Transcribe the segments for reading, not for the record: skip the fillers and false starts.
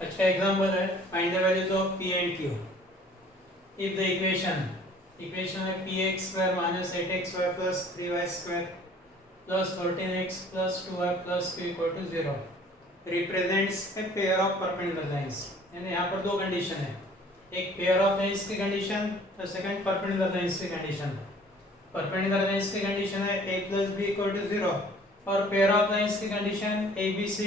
अच्छा एग्जांपल है, find the values of p and q if the equation है px square minus 8xy plus 3y square plus 14x plus 2y plus q equal to 0 represents a pair of perpendicular lines. यानी यहाँ पर दो condition है, एक pair of lines की condition और second perpendicular lines की कंडीशन। परपेंडिकुलर लाइंस की कंडीशन है a plus b equal to 0 और पेयर ऑफ लाइंस की condition abc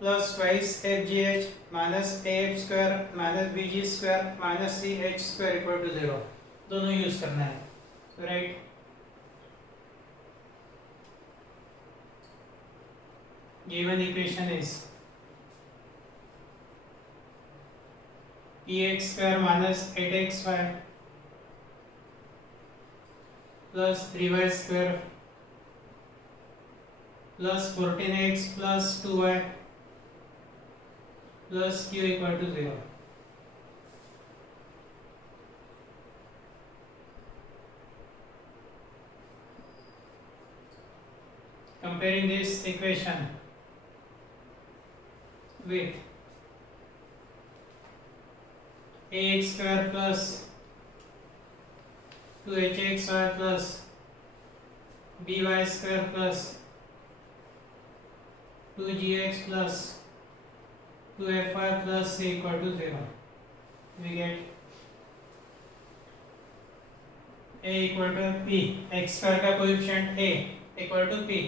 plus twice fgh minus af square minus bg square minus ch square equal to 0 दोनों use करना है। So right, given equation is px square minus 8xy plus 3y square plus 14x plus 2y plus q equal to 0। Comparing this equation with ax square plus 2hxy plus by square plus 2gx plus 2fy plus c equal to 0, we get a equal to p, x square का coefficient a equal to p,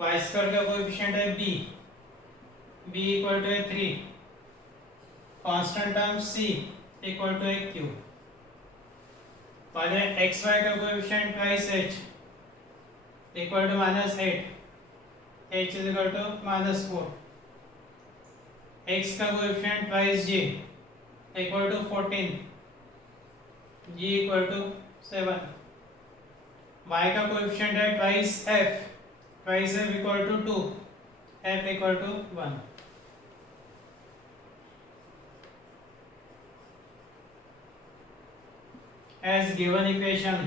y square का coefficient है b, b equal to है 3, constant term c equal to है q, पहले xy का coefficient twice h equal to minus 8, h is equal to minus 4, x का coefficient twice g equal to 14, g equal to 7, y का coefficient है twice f, twice f equal to 2, f equal to 1। As given equation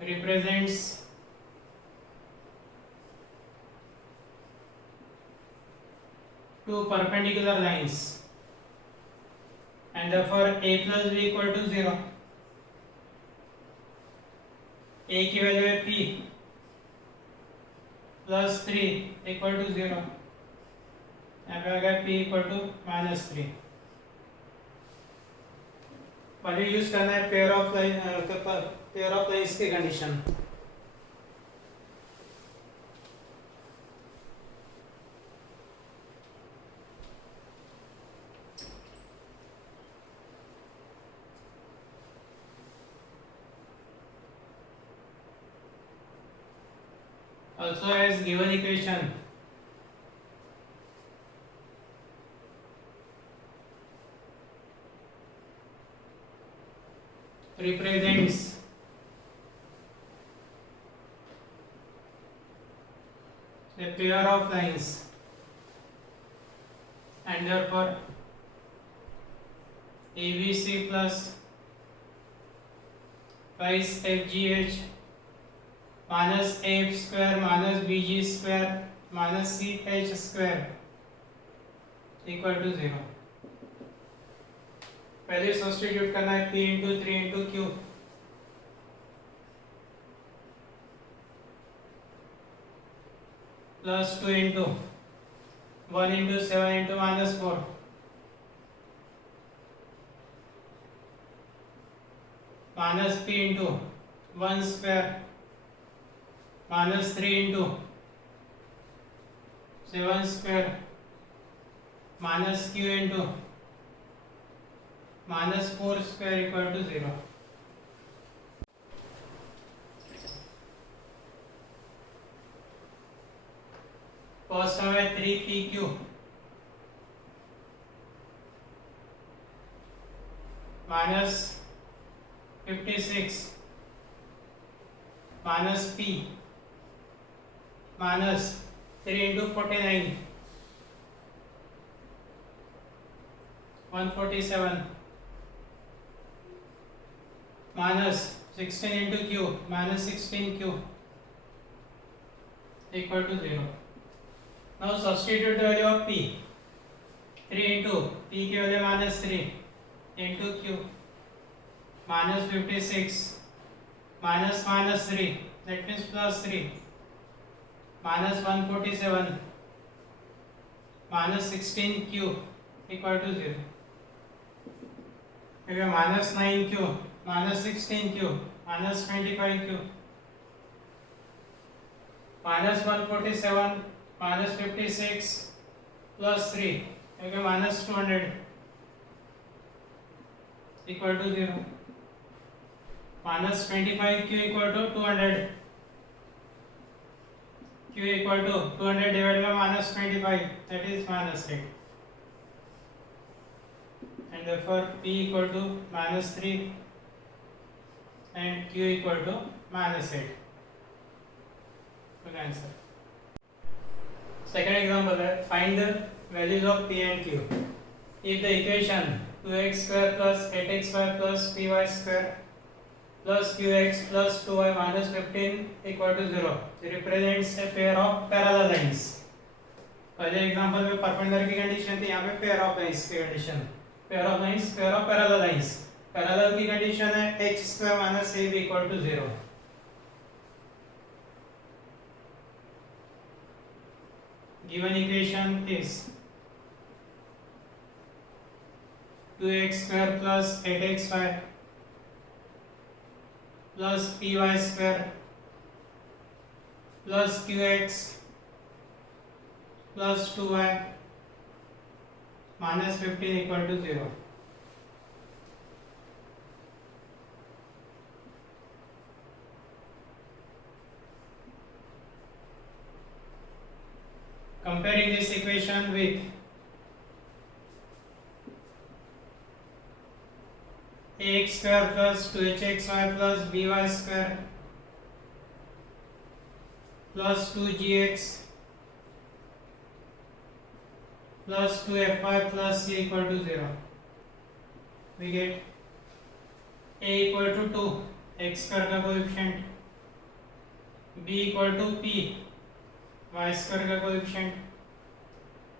represents two perpendicular lines and therefore a plus b equal to 0, a की value है p plus 3 equal to 0, यहाँ पे आ गया p equal to minus 3। पहले use करना है pair of lines की condition. Also as given equation represents a pair of lines and therefore ABC plus twice FGH minus AF square minus BG square minus CH square equal to 0। पहले substitute करना है p into 3 into Q plus 2 into 1 into 7 into minus 4 minus p into 1 square minus 3 into 7 square minus q into minus 4 square equal to 0। First है 3pq minus 56 minus p minus 3 into 49 147 minus 16 into q minus 16q equal to 0. Now substitute the value of p. 3 into p की value minus 3 into q minus 56 minus minus 3 that means plus 3 minus 147 minus 16q equal to 0. Okay, minus 9q minus 16q minus 25q minus 147 minus 56 plus 3 okay, minus 200 equal to 0. Minus 25q equal to 200. Q equal to 200 divided by minus 25, that is minus 8. And therefore P equal to minus 3 and Q equal to minus 8. Good answer. Second example है, find the values of P and Q. If the equation 2x square plus 8x square plus py square plus qx plus 2y minus 15 equal to 0 represents a pair of parallel lines. पहले example में perpendicular की condition थी, यहाँ पे pair of lines की condition. Pair of lines, pair of parallel lines. Parallel की condition है h square minus ab equal to 0. Given equation is 2x square plus 8xy plus py square plus qx plus 2y minus 15 equal to 0. Comparing this equation with ax square plus 2hxy plus by square plus 2gx plus 2fy plus c equal to 0. We get a equal to 2, x square का coefficient, b equal to p, y square का coefficient,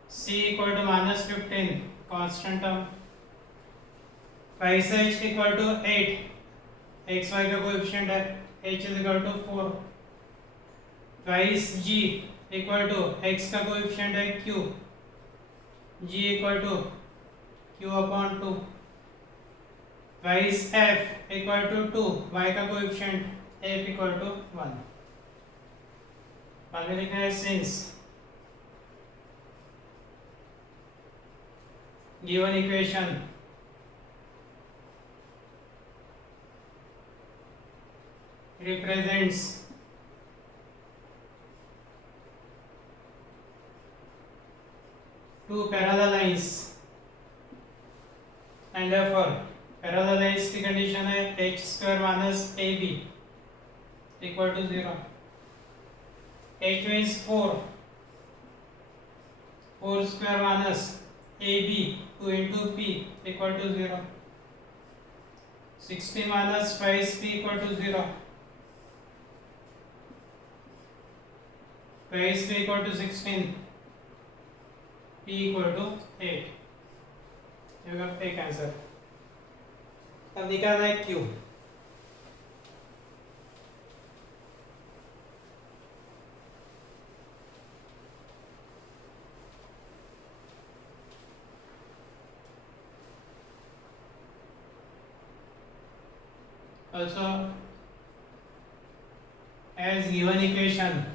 c equal to minus 15, constant term, twice h equal to 8, x y का coefficient है, h is equal to 4, twice g equal to x का coefficient है q, g equal to q upon 2, twice f equal to 2, y का coefficient f equal to 1. बाद में लिखना है since given equation represents two parallel lines and therefore parallel lines की condition है h square minus ab equal to 0. h means 4, 4 square minus ab 2 into p equal to 0. 60 minus twice p equal to 0. Twice p equal to 16. p equal to 8. You got fake answer. अब निकालना है q. Also, as given equation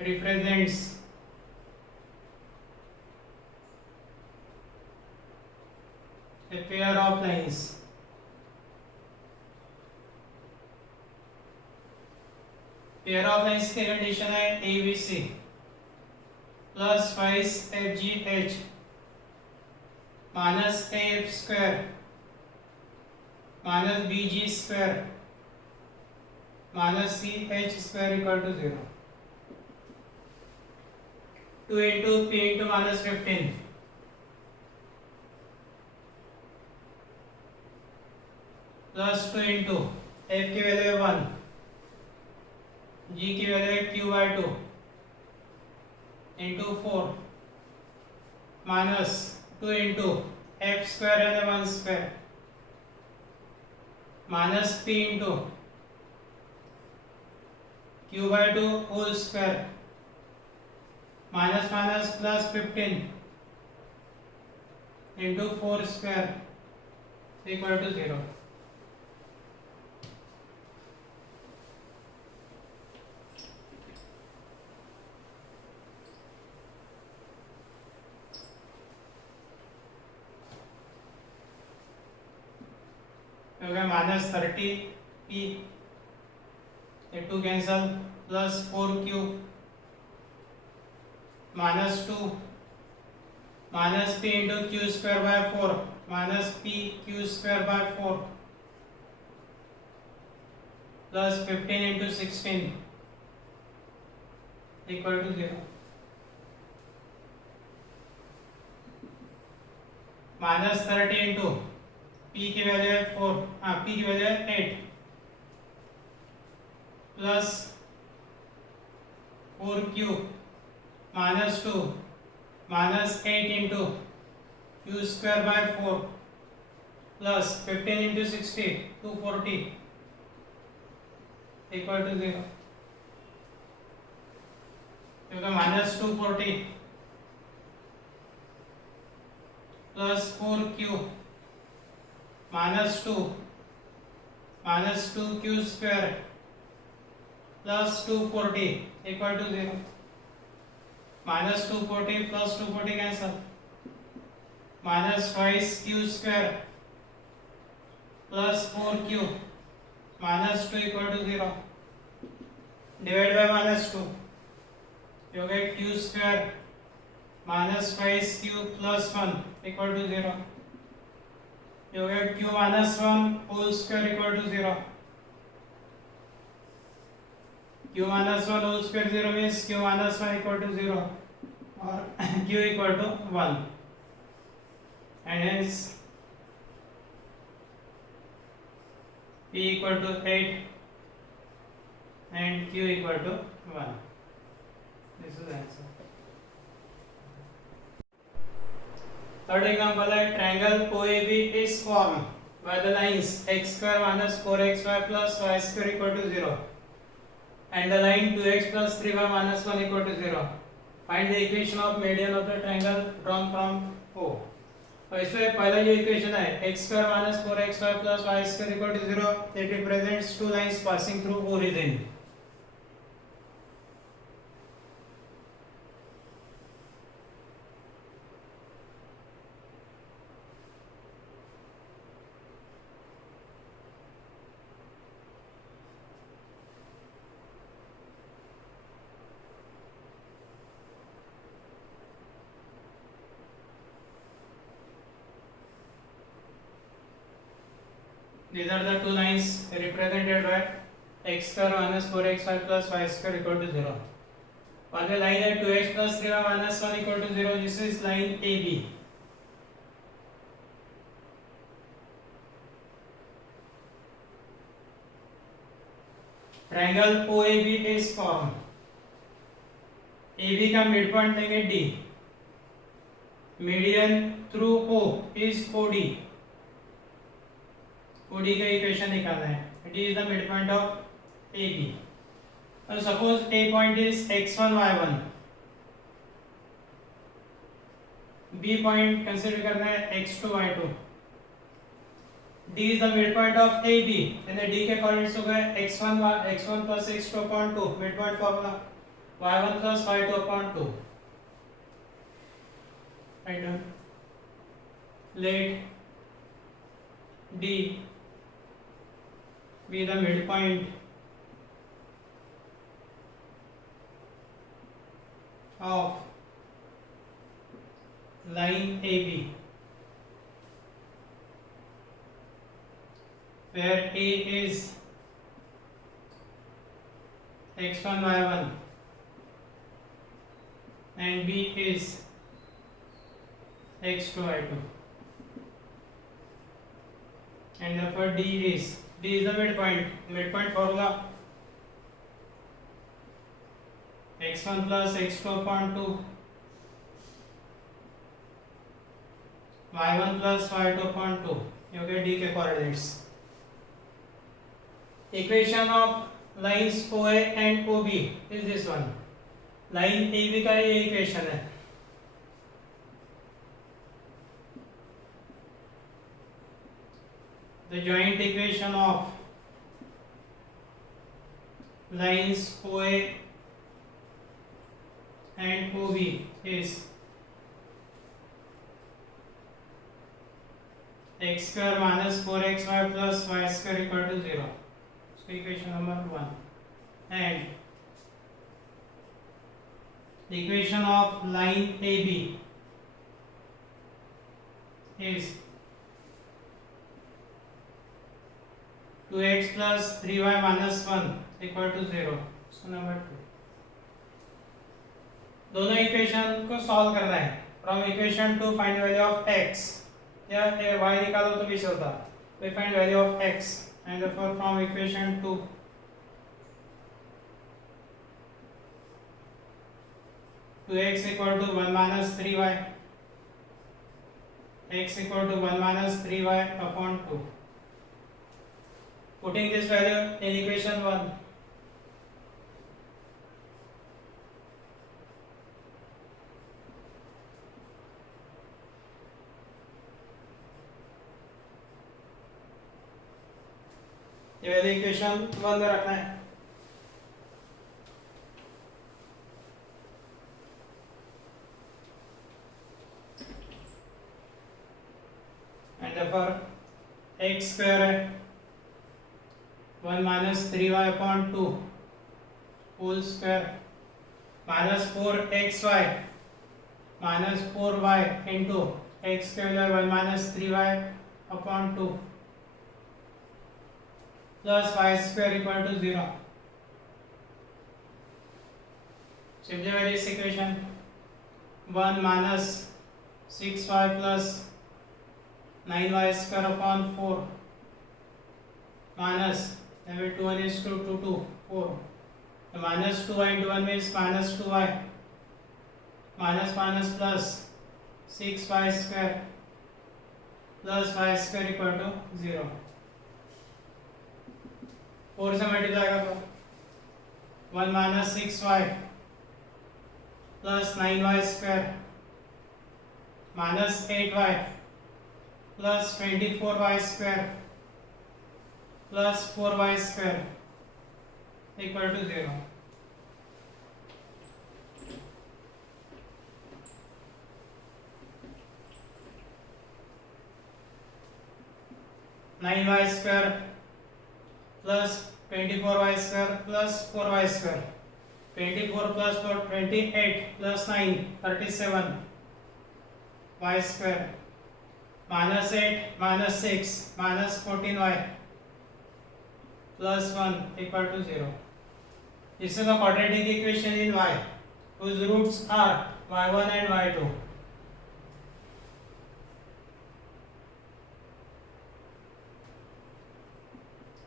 represents a pair of lines pair of lines की condition है ABC plus twice FGH minus AF square minus BG square minus CH square equal to 0. 2 into P into minus 15 plus 2 into f की value है 1, g की value है q/2 into 4 minus 2 into f square यानी 1 square minus p into q/2 whole square minus minus plus 15 into 4 square equal to 0। हो गया minus 30 p, ये 2 cancel, plus 4q minus 2 minus p into Q square by 4 minus p Q square by 4 plus 15 into 16 equal to 0। Minus 30 into p की value है 4, हाँ p की value है 8 plus 4q minus 2 minus 8 into Q square by 4 plus 15 into 60 240 equal to 0। क्योंकि minus 240 plus 4q minus 2 Q square plus 240 equal to 0। Minus 240 plus 240 cancel, minus 5 Q square plus 4q minus 2 equal to 0 divide by minus 2 हो गया Q square minus 5q plus 1 equal to 0 हो गया q minus 1 whole square equal to 0। q minus 1 whole square 0 means q minus 1 equal to 0 or q equal to 1 and hence p equal to 8 and q equal to 1. This is the answer. Third example है triangle OAB is formed by the lines x square minus 4xy plus y square equal to 0. And the line 2x plus 3y minus 1 equal to 0. Find the equation of median of the triangle drawn from O. तो इसमें पहला जो equation है x square minus 4xy plus y square equal to 0 that represents two lines passing through origin. These are the two lines represented by x square minus 4xy plus y square equal to 0. और the line है 2x plus 3y minus 1 equal to 0. This is line AB. Triangle OAB is formed. AB का mid point लेंगे D. Median through O is OD. OD का equation निकालना है. D is the midpoint of AB. So suppose A point is x1 y1. B point consider करना है x2 y2. D is the midpoint of AB. यानी D के coordinates हो गए x1 plus x2 upon 2 midpoint formula y1 plus y2 upon 2. Right. Let D be the midpoint of line AB, where A is x1 y1 and B is x2 y2, and therefore D is D is the midpoint. Midpoint formula x1 plus x2 upon 2 y1 plus y2 upon 2. You get D के coordinates. Equation of lines OA and OB is this one. Line AB का ये equation है. The joint equation of lines OA and OB is x square minus 4xy plus y square equal to 0. So equation number 1. And the equation of line AB is 2x plus 3y minus 1 equal to 0. So number 2. दोनों equation को solve करना है. From equation two find value of x या y निकालो तो भी चलता. We find value of x and therefore from equation 2 2x equal to 1 minus 3y x equal to 1 minus 3y upon 2. Putting this value in equation 1, ये वाली equation 1 में रखना है. एंड therefore x स्क्वायर है 1 minus 3y upon 2 whole square minus 4xy minus 4y into x square 1 minus 3y upon 2 plus y square equal to 0. Simplify this equation. 1 minus 6y plus 9y square upon 4 minus 2 1 is 2 2 2 4. The minus 2y into 1 means minus 2y minus minus plus 6y square plus y square equal to 0. 4 से multiply कर दो. 1 minus 6y plus 9y square minus 8y plus 24y square plus 4y square equal to 0. Nine y square plus 24y square plus 4y square. 24 plus 4 28 plus 9 37 y square minus 8 minus 6 minus 14y plus 1 equal to 0. This is the quadratic equation in y whose roots are y1 and y2.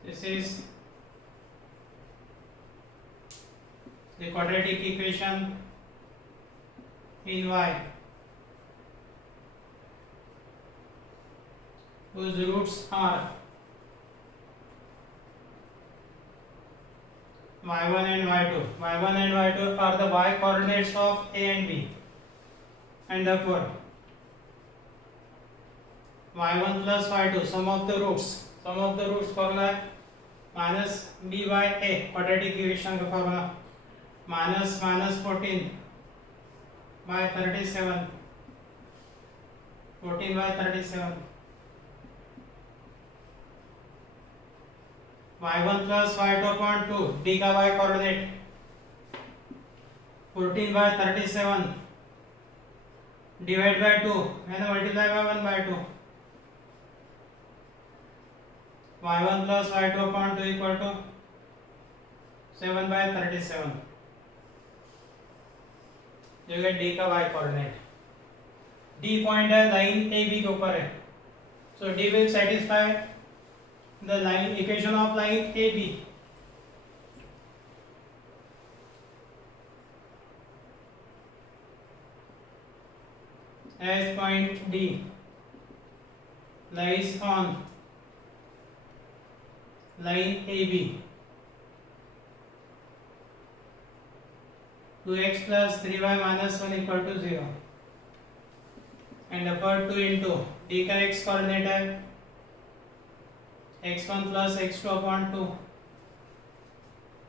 This is the quadratic equation in y whose roots are y1 and y2. y1 and y2 are the y coordinates of a and b, and therefore y1 plus y2 sum of the roots formula minus b by a quadratic equation का formula minus minus 14 by 37 14 by 37 y1 plus y2 upon 2 d का y coordinate 14 by 37 divide by 2 and multiply by 1 by 2 y1 plus y2 upon 2 equal to 7 by 37. You get d का y coordinate. D point है line AB के ऊपर है. So D will satisfy the line equation of line AB. As point D lies on line AB, 2x plus 3y minus 1 equal to 0, and upper 2 into D का x coordinate है x1 plus x2 upon 2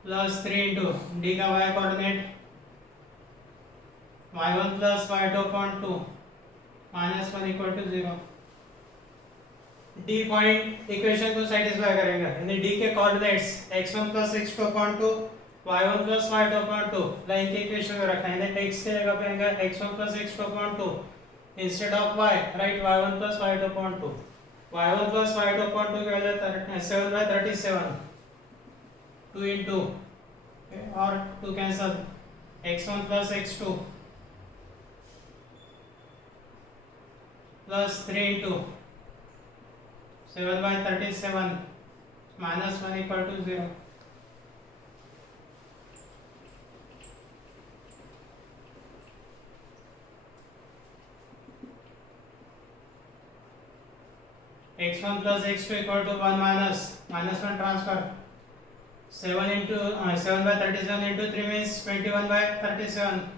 plus 3 into D का y coordinate y1 plus y2 upon 2 minus 1 equal to 0. D point equation को satisfy करेगा, यानी D के coordinates x1 plus x2 upon 2 y1 plus y2 upon 2 line के equation में रखा है, यानी x के जगह पे आएगा x1 plus x2 upon 2 instead of y write y1 plus y2 upon 2. y1 plus y2 upon 2 की वजह 7 by 37 2 into और 2 cancel x1 plus x2 plus 3 into 7 by 37 minus 1 equal to 0. x1 plus x2 equal to 1 minus 1 transfer 7 into 7 by 37 into 3 means 21 by 37.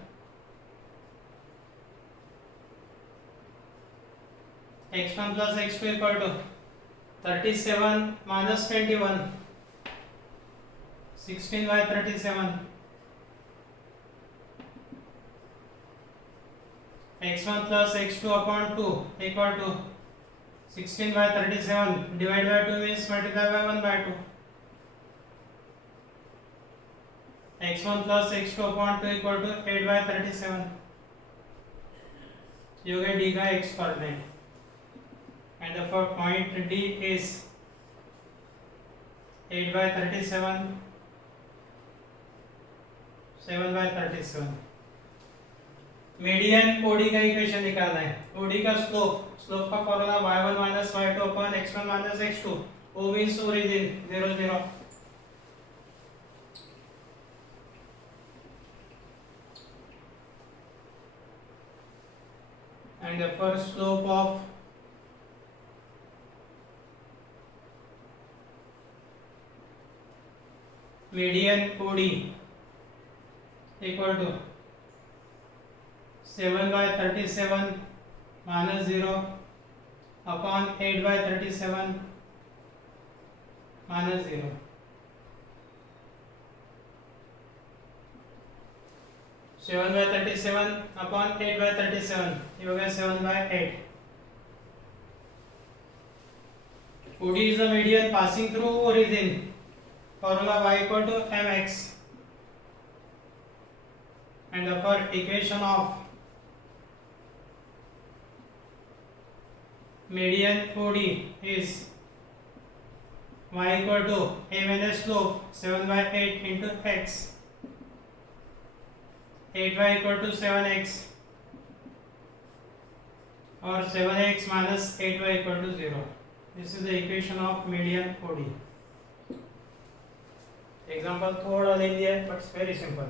x1 plus x2 equal to 37 minus 21 16 by 37. x1 plus x2 upon 2 equal to 16 by 37 divided by 2 means multiply by 1 by 2. x1 plus x2 upon 2 equal to 8 by 37. You get D का x coordinate, and therefore point D is 8 by 37 7 by 37. Median OD का equation निकालना है. OD का slope का formula y1 minus y2 upon x1 minus x2. O means origin 0 0. And the first slope of median OD equal to 7 by 37 minus 0 upon 8 by 37 minus 0. Seven by 37 upon 8 by 37 ये हो गया 7 by 8. OD is the median passing through origin. Formula y equal to mx, and the first equation of median OD is y equal to a minus slope 7 by 8 into x. 8y equal to 7x or 7x minus 8y equal to 0. This is the equation of median OD. Example थोड़ा ले लिया है but it's very simple.